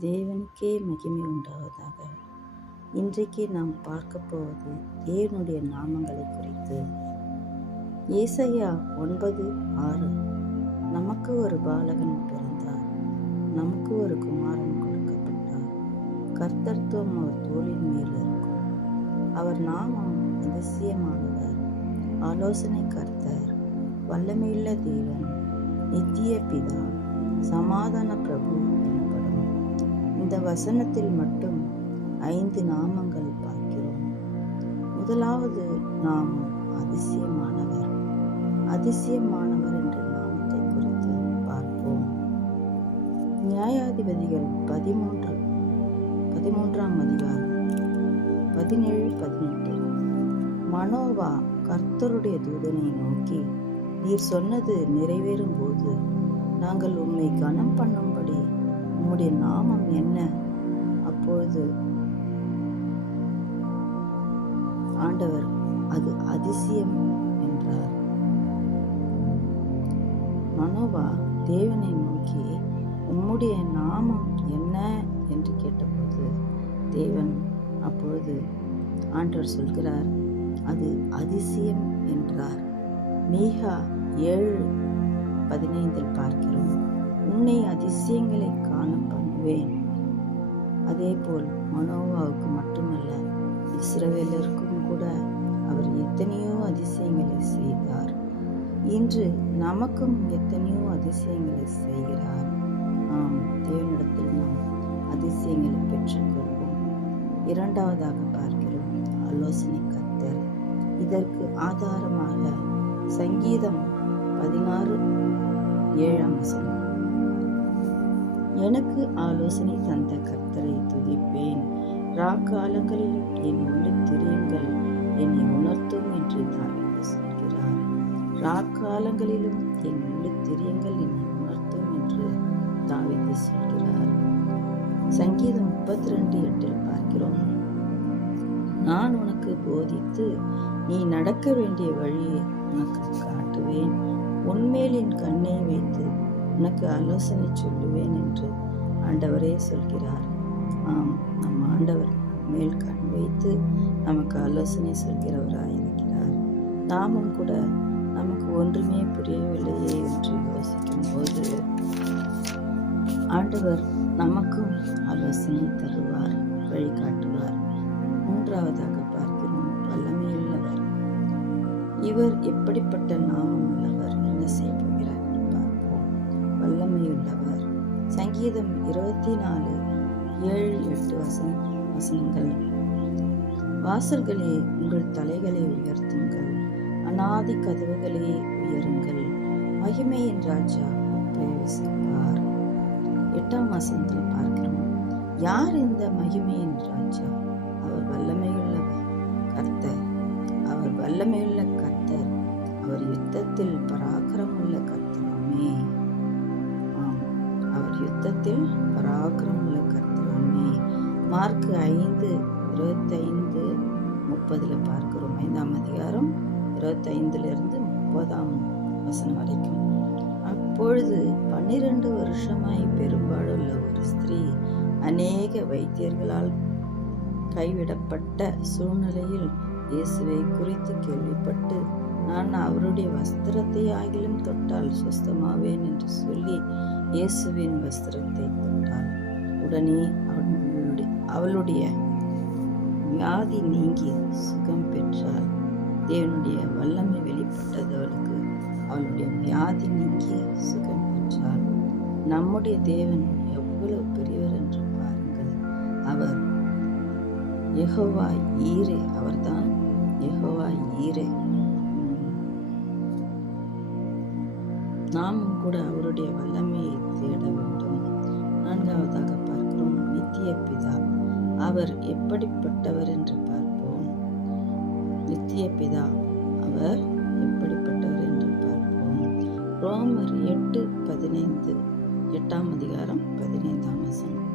தேவனுக்கே மகிமை உண்டாவதாக. இன்றைக்கு நாம் பார்க்க போவது தேவனுடைய நாமங்களை குறித்து. ஏசையா ஒன்பது ஆறு. நமக்கு ஒரு பாலகன் பிறந்தார். நமக்கு ஒரு குமாரன் கொடுக்கப்பட்டார். கர்த்தர்த்துவம் அவர் தோளின் மேல் இருக்கும். அவர் நாமம் அதிசயமானவர். ஆலோசனை கர்த்தர். வல்லமையுள்ள தேவன். நித்திய பிதா. சமாதான பிரபு. இந்த வசனத்தில் மட்டும் ஐந்து நாமங்கள் பார்க்கிறோம். முதலாவது நாமம் அதிசயமானவர். அதிசயமானவர் என்ற நாமத்தை குறித்து பார்ப்போம். நியாயாதிபதிகள் பதிமூன்று பதிமூன்றாம் அதிகாரம் பதினேழு பதினெட்டு. மனோவா கர்த்தருடைய தூதனை நோக்கி நீர் சொன்னது நிறைவேறும் போது நாங்கள் உண்மை கனம் பண்ணும் உம்முடைய நாமம் என்ன? அப்பொழுது ஆண்டவர் அது அதிசயம் என்றார். மனோவா தேவனை நோக்கி உம்முடைய நாமம் என்ன? என்று கேட்டபோது தேவன் அப்பொழுது ஆண்டவர் சொல்கிறார் அது அதிசயம் என்றார். மீகா ஏழு பதினைந்தில் பார்க்கிறோம். உன்னை அதிசயங்களை காண பண்ணுவேன். அதேபோல் மனோவாவுக்கு மட்டுமல்ல இஸ்ரவேலருக்கும் கூட அவர் எத்தனையோ அதிசயங்களை செய்தார். இன்று நமக்கும் எத்தனையோ அதிசயங்களை செய்கிறார். ஆம் தேவனிடத்தில் நாம் அதிசயங்களை பெற்றுக்கொள்வோம். இரண்டாவதாக பார்க்கிறோம் ஆலோசனை கத்தர். இதற்கு ஆதாரமாக சங்கீதம் பதினாறு ஏழாம் வசனம். எனக்கு ஆலோசனை தந்த கர்த்தரை துதிப்பேன். ராக்காலங்களிலும் என் உள்ள திரியங்கள் என்னை உணர்த்தும் என்று தாவிது சொல்கிறார். ராக்காலங்களிலும் என் உள்ள திரியுங்கள் என்னை உணர்த்தும் என்று தாவிது சொல்கிறார். சங்கீதம் முப்பத்தி ரெண்டு எட்டில் பார்க்கிறோம். நான் உனக்கு போதித்து நீ நடக்க வேண்டிய வழியை உனக்கு காட்டுவேன். உன்மேல் என் கண்ணை வைத்து உனக்கு ஆலோசனை சொல்லுவேன் என்று ஆண்டவரே சொல்கிறார். ஆம் நம் ஆண்டவர் மேல் கண் வைத்து நமக்கு ஆலோசனை சொல்கிறவராக இருக்கிறார். நாமும் கூட நமக்கு ஒன்றுமே புரியவில்லையே என்று யோசிக்கும் போது ஆண்டவர் நமக்கும் ஆலோசனை தருவார் வழிகாட்டுவார். மூன்றாவதாக பார்க்கிறோம் வல்லமையுள்ளவர். இவர் எப்படிப்பட்ட நாமம் உள்ளவர் வல்லமையுள்ளவர் சங்கீதம் இருபத்தி நாலு ஏழு எட்டு வசன வசனங்கள். வாசல்களே உங்கள் தலைகளை உயர்த்துங்கள். அநாதி கதவுகளே உயருங்கள். மகிமையின் ராஜா பிரவேசிப்பார். எட்டாம் வசனத்தில் பார்க்கிறோம். யார் இந்த மகிமையின் ராஜா? அவர் வல்லமையுள்ளவர். கர்த்தர். அவர் வல்லமையுள்ள கர்த்தர். அவர் யுத்தத்தில் யுத்தத்தில் பராக்கிரமுள்ள கர்த்தராமே. மார்க் ஐந்து இருபத்தைந்து முப்பதில் பார்க்கிறோம். ஐந்தாம் அதிகாரம் இருபத்தைந்துலேருந்து முப்பதாம் வசனம் வரைக்கும். அப்பொழுது பன்னிரண்டு வருஷமாய் பெரும்பாடுள்ள ஒரு ஸ்திரீ அநேக வைத்தியர்களால் கைவிடப்பட்ட சூழ்நிலையில் இயேசுவை குறித்து கேள்விப்பட்டு நான் அவருடைய வஸ்திரத்தை ஆகிலும் தொட்டால் சுஸ்தமாவேன் என்று சொல்லி இயேசுவின் வஸ்திரத்தை தொட்டாள் உடனே அவளுடைய அவளுடைய வியாதி நீங்கி சுகம் பெற்றாள். தேவனுடைய வல்லமை வெளிப்பட்டது அவளுக்கு. அவளுடைய வியாதி நீங்கி சுகம் பெற்றாள். நம்முடைய தேவன் எவ்வளவு பெரியவர் என்று பாருங்கள். அவர் யெகோவா ஈரே அவர்தான் யெகோவா ஈரே. நாமும் கூட அவருடைய வல்லமையை தேட வேண்டும். நான்காவதாக பார்க்கிறோம் நித்திய பிதா. அவர் எப்படிப்பட்டவர் என்று பார்ப்போம். நித்திய பிதா அவர் எப்படிப்பட்டவர் என்று பார்ப்போம். ரோமர் எட்டு பதினைந்து எட்டாம் அதிகாரம் பதினைந்தாம் வசனம்.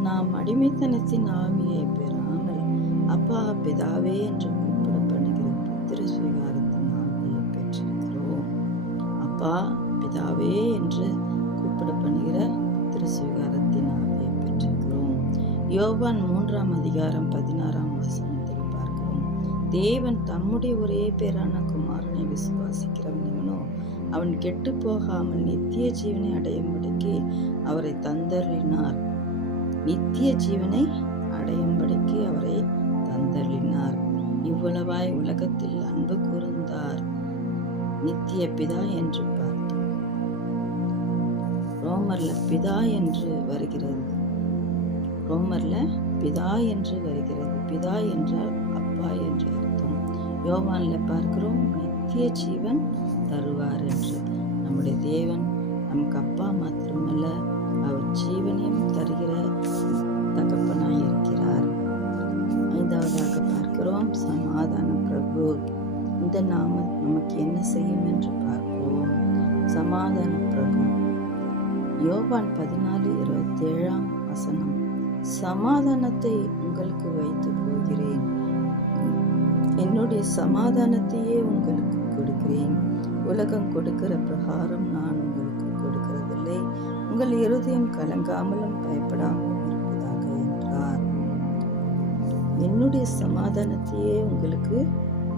நாம் அடிமைத்தனத்தின் ஆவியை பெறாமல் அப்பா பிதாவே என்று கூப்பிடப்படுகிற புத்திர சுவீகாரத்தின் ஆவியை பெற்றிருக்கிறோம். அப்பா பிதாவே என்று கூப்பிட பண்ணுகிற ஆவியை பெற்றிருக்கிறோம் யோவான் மூன்றாம் அதிகாரம் பதினாறாம் வசனத்தில் பார்க்கிறோம். தேவன் தம்முடைய ஒரே பேரான குமாரனை விசுவாசிக்கிறவன் இவனோ அவன் கெட்டு போகாமல் நித்திய ஜீவனை அடையும்படிக்கு அவரை தந்தருளினார். நித்திய ஜீவனை அடையும்படிக்கு அவரை தந்தருளினார். இவ்வளவாய் உலகத்தில் அன்பு கூர்ந்தார். நித்திய பிதா என்று பார் ரோமர்ல பிதா என்று வருகிறது. ரோமர்ல பிதா என்று வருகிறது. பிதா என்றால் அப்பா என்று அர்த்தம். யோவான்ல பார்க்கிறோம் நித்திய ஜீவன் தருவார் என்று. நம்முடைய தேவன் நமக்கு அப்பா மாத்திரமல்ல அவர் ஜீவனையும் தருகிற தகப்பனாய் இருக்கிறார் ஐந்தாவதாக பார்க்கிறோம் சமாதான பிரபு இந்த நாம நமக்கு என்ன செய்யும்? என்று பார்ப்போம். சமாதான பிரபு. யோவான் பதினாலு இருபத்தி ஏழாம் வசனம். சமாதானத்தை உங்களுக்கு வைத்து போகிறேன் என்னுடைய சமாதானத்தையே உங்களுக்கு கொடுக்கிறேன். உலகம் கொடுக்கிற பிரகாரம் நான் உங்களுக்கு கொடுக்கிறதில்லை. உங்கள் இருதயம் கலங்காமலும் பயப்படாமலும் இருப்பதாக என்றார். என்னுடைய சமாதானத்தையே உங்களுக்கு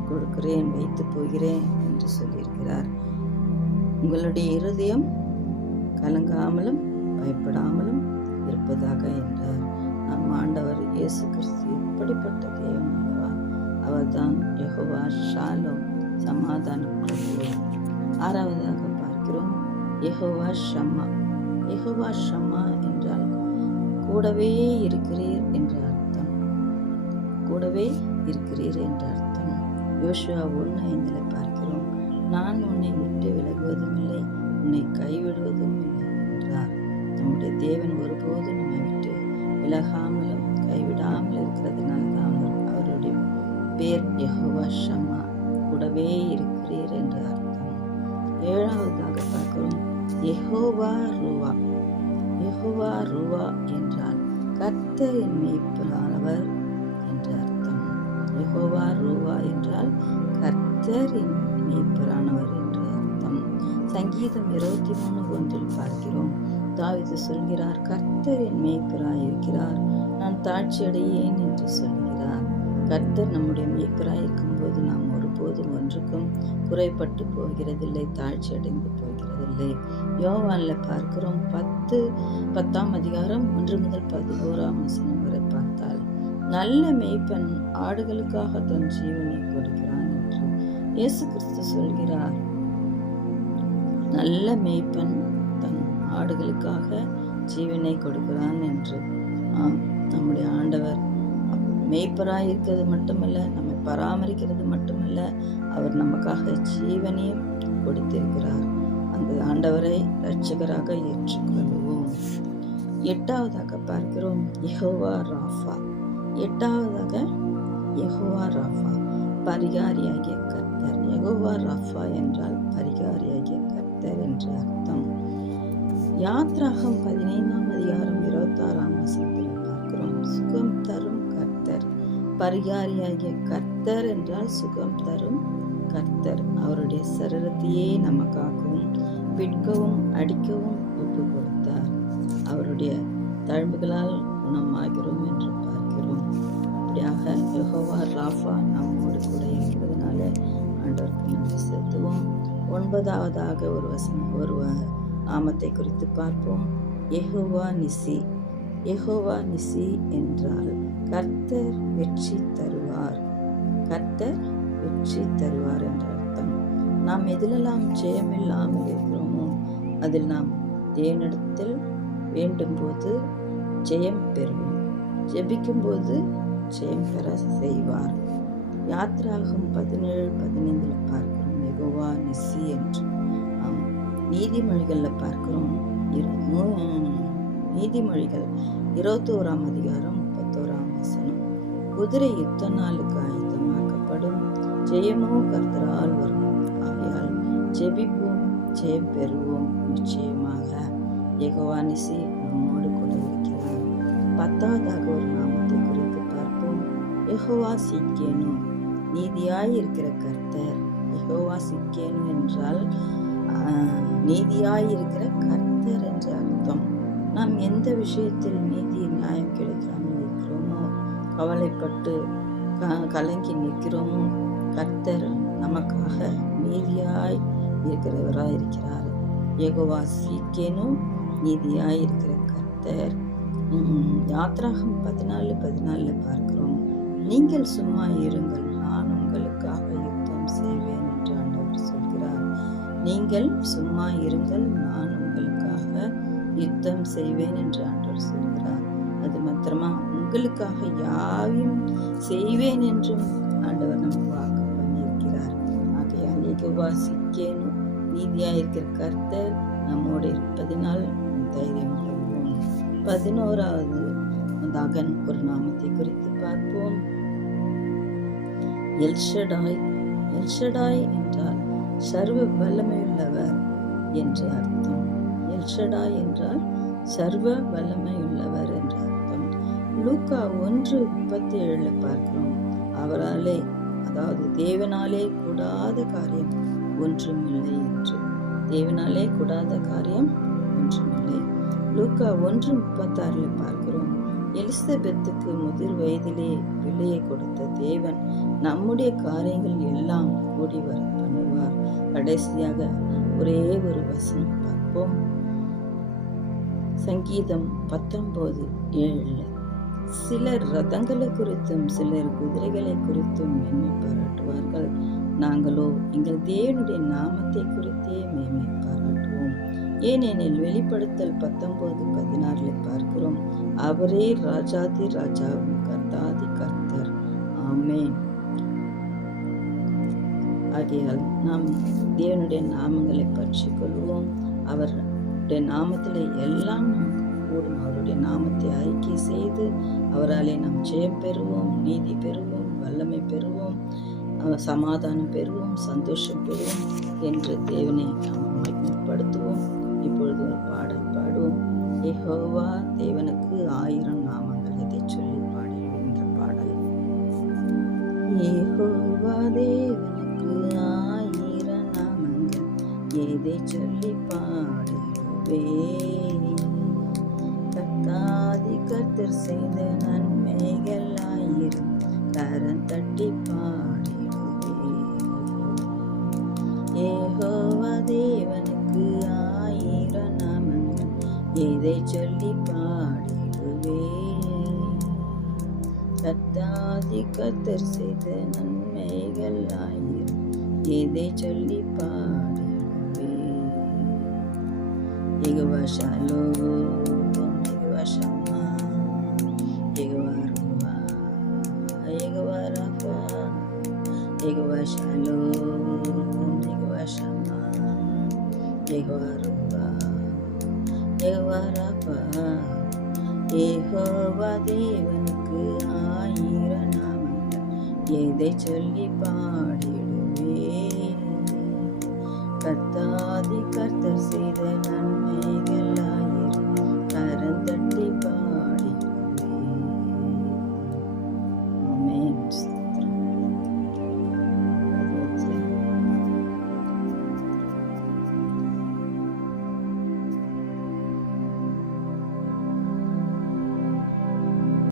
கொடுக்கிறேன் வைத்து போகிறேன் என்று சொல்லியிருக்கிறார். உங்களுடைய இருதயம் கலங்காமலும் பயப்படாமலும் இருப்பதாக என்றார். நம் ஆண்டவர் இயேசு கிறிஸ்து எப்படிப்பட்ட தேவன் அல்லவா? அவர்தான் யகுவா ஷாலோ சமாதான பிரபு ஆறாவதாக பார்க்கிறோம். யகுவா ஷம்மா. யகுவா ஷம்மா என்றால் கூடவே இருக்கிறீர் என்ற அர்த்தம். கூடவே இருக்கிறீர் என்ற அர்த்தம். யோசுவா ஒன்று ஐந்தில் பார்க்கிறோம். நான் உன்னை விட்டு விலகுவதும் இல்லை உன்னை கைவிடுவதும் இல்லை என்றார். நம்முடைய தேவன் ஒருபோதும் நம்மை விட்டு விலகாமலும் கைவிடாமல் இருக்கிறதுனால தான் அவருடைய பேர் யெகோவா ஷம்மா. கூடவே இருக்கிறீர் என்று அர்த்தம் ஏழாவதாக பார்க்கிறோம். எஹோவா ருவா. எஹோவா ருவா என்றால் கர்த்தர் என் என்று அர்த்தம் எஹோவா ருவா என்றால் கர்த்தர் என் மேய்ப்பரானவர் என்று அர்த்தம் சங்கீதம் இருபத்தி மூணு ஒன்றில் பார்க்கிறோம். தாவிது சொல்கிறார் கர்த்தர் என் இருக்கிறார் நான் தாழ்ச்சி அடையேன் என்று சொல்கிறார். கர்த்தர் நம்முடைய மேய்ப்பராயிருக்கும் இருக்கும்போது நாம் ஒருபோதும் ஒன்றுக்கும் குறைப்பட்டு போகிறதில்லை தாழ்ச்சி அடைந்து போகிறதில்லை. யோவானில் பார்க்கிறோம் பத்து பத்தாம் அதிகாரம் ஒன்று முதல் பதினோராம் வசனம் வரை பார்த்தால் நல்ல மேய்ப்பன் ஆடுகளுக்காக தன் ஜீவனை கொடுக்கிறான் என்று இயேசு கிறிஸ்து சொல்கிறார். நல்ல மேய்ப்பன் தன் ஆடுகளுக்காக ஜீவனை கொடுக்கிறான் என்று. ஆம் நம்முடைய ஆண்டவர் மேய்ப்பராக இருக்கிறது மட்டுமல்ல நம்மை பராமரிக்கிறது மட்டுமல்ல அவர் நமக்காக ஜீவனையும் கொடுத்திருக்கிறார். அந்த ஆண்டவரை ரட்சகராக ஏற்றுக்கொள்வோம். எட்டாவதாக பார்க்கிறோம் யெகோவா ராஃபா. எட்டாவதாக யெகோவா ராஃபா பரிகாரியாகிய கர்த்தர். யகோவா ராஃபா என்றால் பரிகாரியாகிய கர்த்தர் என்று அர்த்தம். யாத்ராகம் பதினைந்தாம் அதிகாரம் இருபத்தாறாம் வசனத்தில் பார்க்கிறோம். சுகம் தரும் கர்த்தர். பரிகாரியாகிய கர்த்தர் என்றால் சுகம் தரும் கர்த்தர். அவருடைய சரீரத்தையே நமக்காகவும் விற்கவும் அடிக்கவும் ஒப்பு கொடுத்தார் அவருடைய தழும்புகளால் குணமாகிறோம் என்று பார்க்கிறோம். அப்படியாக யோகவா ராஃபா நம்மோடு கூட இருக்கிறதுனால ஆண்டவருக்கு நன்றி செலுத்துவோம். ஒன்பதாவதாக ஒரு வசனம் ஒரு நாமத்தை குறித்து பார்ப்போம். எஹோவா நிசி எஹோவா நிசி என்றால் கர்த்தர் வெற்றி தருவார் கர்த்தர் வெற்றி தருவார் என்ற அர்த்தம். நாம் எதிலெல்லாம் ஜெயமில்லாமல் இருக்கிறோமோ அதில் நாம் தேவனிடத்தில் வேண்டும் போது ஜெயம் பெறுவோம். ஜெபிக்கும்போது ஜெயம் பெற செய்வார். யாத்ராகும் பதினேழு பதினைந்தில் பார்க்க யகோவா நிசி என்று நீதிமொழிகளில் பார்க்கிறோம். நீதிமொழிகள் இருபத்தோராம் அதிகாரம் முப்பத்தோராம் வசனம். குதிரை யுத்த நாளுக்கு ஆயத்தமாக்கப்படும். ஜெயமோ கர்த்தரால் வரும். ஆகையால் ஜெபிப்போம் ஜெயம் பெறுவோம். நிச்சயமாக யெகோவானிசி நம்மோடு கூட இருக்கிறார். பத்தாவதாக ஒரு நாமத்தை குறித்து பார்ப்போம். யெகோவா சிக்கேனு நீதியாய் இருக்கிற கர்த்தர் யகோவா சிக்கேனு என்றால் ஆஹ், நீதியாய் இருக்கிற கர்த்தர் என்ற அர்த்தம். நாம் எந்த விஷயத்தில் நீதி நியாயம் கிடைக்காமல் இருக்கிறோமோ கவலைப்பட்டு க- கலங்கி நிற்கிறோமோ கர்த்தர் நமக்காக நீதியாய் இருக்கிறவராய் இருக்கிறார் யகோவா சீக்கேனும் நீதியாய் இருக்கிற கர்த்தர் யாத்ராகம் பதினாலு பதினாலில் பார்க்கிறோம். நீங்கள் சும்மா இருங்கள். நீங்கள் சும்மா இருங்கள் நான் உங்களுக்காக யுத்தம் செய்வேன் என்று ஆண்டவர் சொல்கிறார். அது மாத்திரமா உங்களுக்காக யாவையும் செய்வேன் என்றும் ஆண்டவர் நமக்கு வாக்கு பண்ணியிருக்கிறார். ஆகையால் எதுவா சிக்கேனும் நீதியாக இருக்கிற கர்த்தர் நம்மோடு இருப்பதினால் தைரியம் கொள்வோம் பதினோராவது அகன் ஒரு நாமத்தை குறித்து பார்ப்போம். எல்ஷடாய் எல்ஷடாய் என்றால் சர்வ வல்லமையுள்ளவர் என்று அர்த்தம். எல்ஷடா என்றால் சர்வ வல்லமையுள்ளவர் என்று அர்த்தம். லூக்கா ஒன்று முப்பத்தி ஏழில் பார்க்கிறோம். அவராலே அதாவது தேவனாலே கூடாத காரியம் ஒன்றுமில்லை என்று. தேவனாலே கூடாத காரியம் ஒன்றுமில்லை. லூக்கா ஒன்று முப்பத்தாறில் பார்க்கிறோம். எலிசபெத்துக்கு முதிர் வயதிலே பிள்ளையை கொடுத்த தேவன் நம்முடைய காரியங்கள் எல்லாம் கூடி வர பண்ணுவார். கடைசியாக ஒரே ஒரு வசனம் பார்ப்போம். சங்கீதம் பத்தொன்பது ஏழில் சிலர் ரதங்களை குறித்தும் சிலர் குதிரைகளை குறித்தும் மேன்மை பாராட்டுவார்கள். நாங்களோ எங்கள் தேவனுடைய நாமத்தை குறித்தே மேன்மை பாராட்டுவோம். ஏனெனில் வெளிப்படுத்தல் பத்தொன்பது பதினாறில் பார்க்கிறோம். அவரே ராஜாதி ராஜாவும் கர்த்தாதி கர்த்தர். ஆமேன். ஆகியால் நாம் தேவனுடைய நாமங்களை பற்றி கொள்வோம் அவருடைய நாமத்தில் எல்லாம் கூடும். அவருடைய நாமத்தை ஐக்கிய செய்து அவராலே நாம் ஜெயம் பெறுவோம் நீதி பெறுவோம் வல்லமை பெறுவோம் சமாதானம் பெறுவோம் சந்தோஷம் பெறுவோம் என்று தேவனை நாம் மகிமைப்படுத்துவோம். இப்பொழுது ஒரு பாடல் பாடுவோம். எஹோவா தேவனுக்கு ஆயிரம் நாமங்கள் இதை சொல்லி பாடிடுவோம் என்ற பாடல். ஏஹோவா தேவன் எதை சொல்லி பாடிடுவே கத்தாதி கர்த்தர் செய்த நன்மைகள் ஆயிரம் கரம் தட்டி பாடிடுவே யெகோவா தேவனுக்கு ஆயிரம் நாமங்கள் எதை சொல்லி பாடிடுவே கத்தாதி கத்தர் செய்த நன்மைகள் ஆயிரம் எதை சொல்லி பாடிடுவே Jehovah Shalom Jehovah Shammah Jehovah ருவா Jehovah Rapha Jehovah Shalom Jehovah Shammah Jehovah ருவா யெகோவா ரஃபா யெகோவா தேவனுக்கு ஆயிரம் நாமங்கள் எதை சொல்லி பாடிடுவே